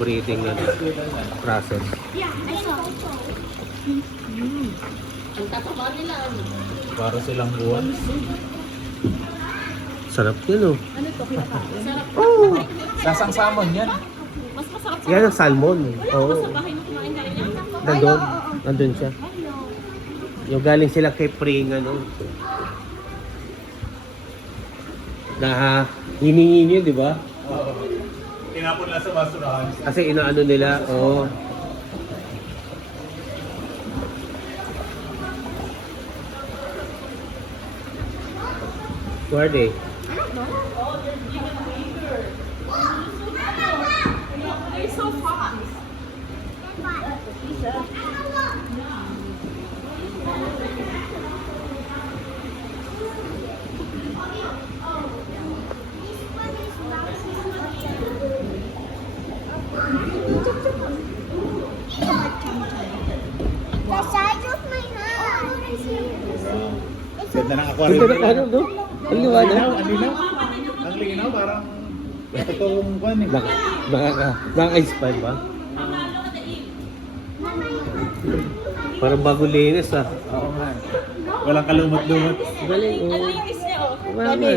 Breeding na process. Yeah, I saw. Ang tataba nila. Para silang buwan. Sarap yun, oh. Ano to? Kinakain? Sarap. Oh! Sasang salmon yan. Mas masarap sa Yan ang salmon. Wala Oo. ko sa bahay mo kumain ka rin yan. Nandun. Nandun siya. Hello. Yung galing sila kay Pring, ano. Na hiningi niyo, di ba? Oo. Tinapon lang sa basurahan. Kasi inaano nila, oh. Where are they? They're so fast. The size of my hand. Ganda ng Ito aquarium. na ano, no? Ang liwanag. Ang linaw. Ang linaw, parang totoong kwan eh. Nakaka-inspire ba? Parang bago linis, ah. Oo nga. Walang kalumot-lumot. Galing, oh. Linis niya, oh. Mama.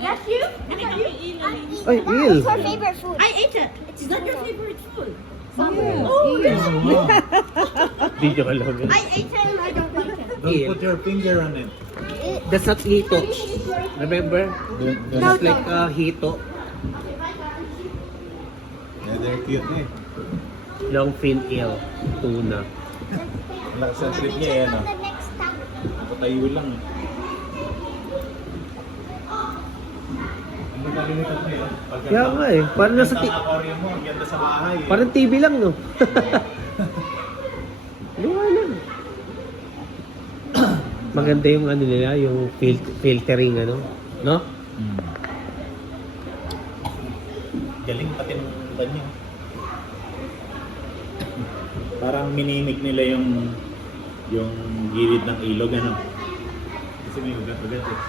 That's you? Nakita mo yung ilaw. Ay, eel. What's your favorite food? I ate it. It's not your favorite food. Summer. Oh, really? Di nyo alam yun. I ate it and I don't like it. Don't put your finger on it. That's not hito. Remember? That's like hito. Yeah, they're cute eh. Long fin eel. Tuna. Wala sa trip niya eh, ano. The next time. Nakatayo lang eh. Ang nakalimutan mo yun. Kaya nga eh. Parang nasa Ang aquarium mo, ang ganda sa bahay eh. Parang TV lang, no? Liwanag. Maganda yung ano nila, yung filtering, ano? No? Galing pati ng banyo. Parang minimik nila yung gilid ng ilog, ano. Kasi may ugat-ugat eh.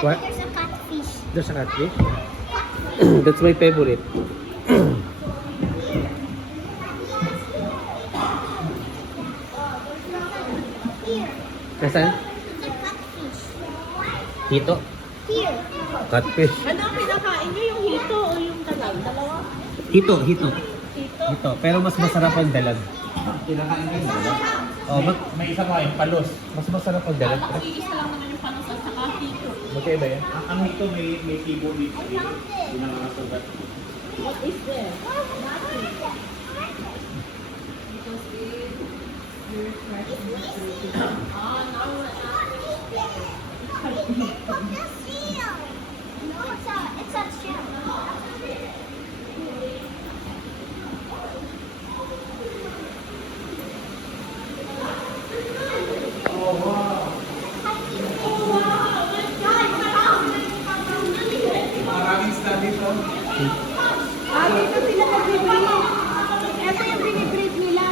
What? There's a catfish. There's a catfish? That's my favorite. Here. Nasaan? It's a catfish. Hito? Here. Catfish. Ano ang pinakain niyo? Yung hito o yung dalag? Dalawa? Hito, hito. Hito. Hito. Pero mas masarap ang dalag. Kinakain ka na. Oh, May isa ko yung palos. mas masarap ang dalag. Ako iisa lang naman yung panos at saka hito. Magkaiba yan? Ang ito may tibo dito. Pinakasugat. What is there? Look, the seal. No, it's a shell. Maraming study to. Ito pinag-breed. Ito yung binibreed nila.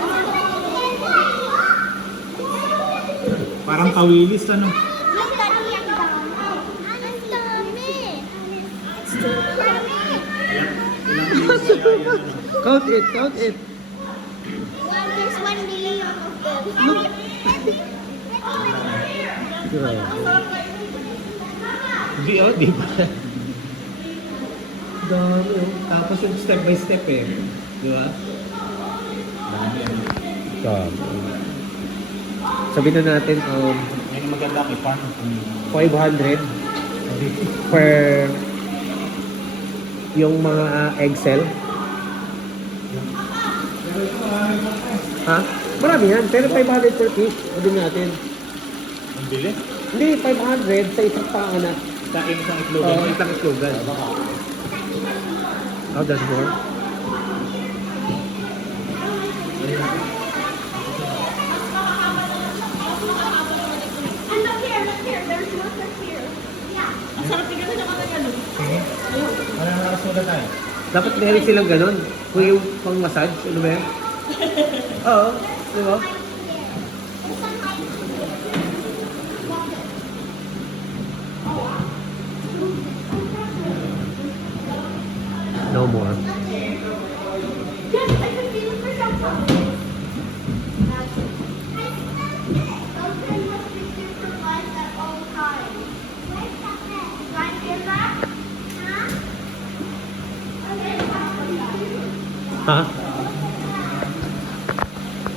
Parang kawilis ano. Look, Daddy, ang dami. Ang dami. It's too dami. Ilang kilos kaya yan ano. Count it, count it. There's 1 million of them. Look. Grabe. Di, oh, di ba? Dami, oh. Tapos yung step by step, eh. Di ba? Dami ano. Sabi na natin, May maganda kay farm. 500 per yung mga eggcell. Ha? Marami yan, pero 500 per piece. Sabi natin. Ang bilis. Hindi, 500 sa isang panganak. Sa isang itlog. Oo, isang slogan. Oh, that's more. And look here. There's water here. Yeah. Ang sarap tignan ng mga ganun. Ano ang rasulat tayo? Dapat meron silang ganun. Kung yung pang massage, ano ba yan? Oo, di ba? No more. Yes, I can see the fish outside. Those things must be supervised at all times. Where's the fish? Right here, huh? Okay, Huh?